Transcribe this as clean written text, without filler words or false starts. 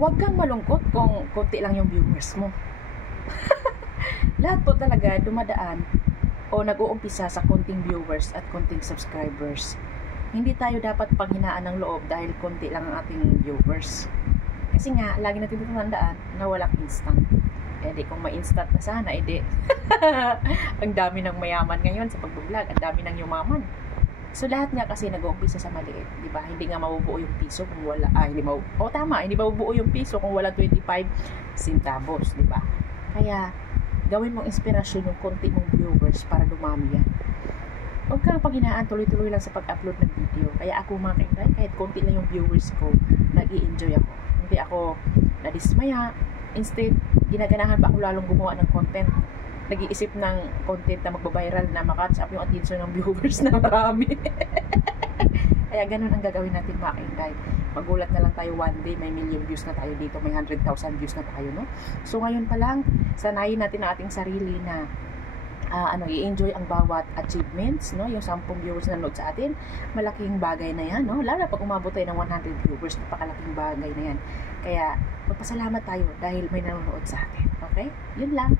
huwag kang malungkot kung konti lang yung viewers mo. Lahat po talaga dumadaan o nag-uumpisa sa konting viewers at konting subscribers. Hindi tayo dapat panghinaan ng loob dahil konti lang ang ating viewers. Kasi nga, lagi natin tatandaan na walang instant. Eh di, kung ma-instant na sana, edi. Ang dami ng mayaman ngayon sa pag-vlog, ang dami ng yumaman. So, lahat nga kasi nag-uumpisa sa maliit, di ba? Hindi nga mabubuo yung piso kung wala, hindi mabubuo yung piso kung wala 25 centavos, di ba? Kaya, gawin mong inspirasyon yung konti mong viewers para dumami yan. Huwag kang paghinaan, tuloy-tuloy lang sa pag-upload ng video. Kaya ako mga kainday, kahit konti lang yung viewers ko, nag-i-enjoy ako. Hindi ako nadismaya. Instead, ginaganahan pa ako lalong gumawa ng content. Nag-iisip ng content na magbabiral na makatch up yung attention ng viewers na marami. Kaya ganun ang gagawin natin mga kainday. Magulat na lang tayo one day, may million views na tayo dito, may 100,000 views na tayo, no? So ngayon pa lang, sanayin natin ang ating sarili na i-enjoy ang bawat achievements, no? Yung 10 viewers na nanood sa atin, malaking bagay na yan, no? Lalo pag umabot tayo ng 100 viewers, napakalaking bagay na yan. Kaya magpasalamat tayo dahil may nanonood sa atin. Okay? Yun lang.